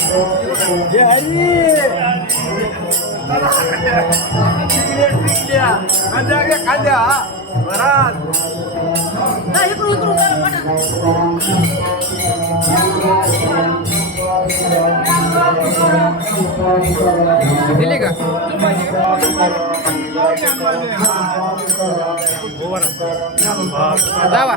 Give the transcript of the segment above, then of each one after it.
Ya Ada ada ada. berat. Nah, ikut ya, ikut mana? दिले का दावा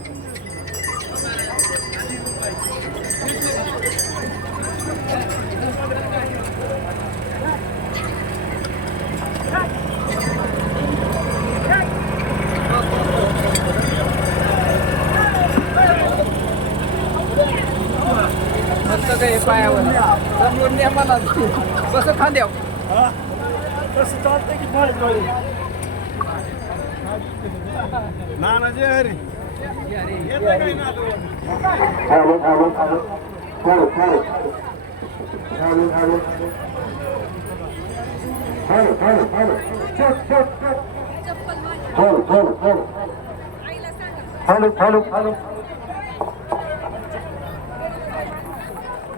मोठं आहे पायावर समोर नाही मला बस खांद्याव तसं चालतंय की फार ना ना जे हरी हॅलो हॅलो हॅलो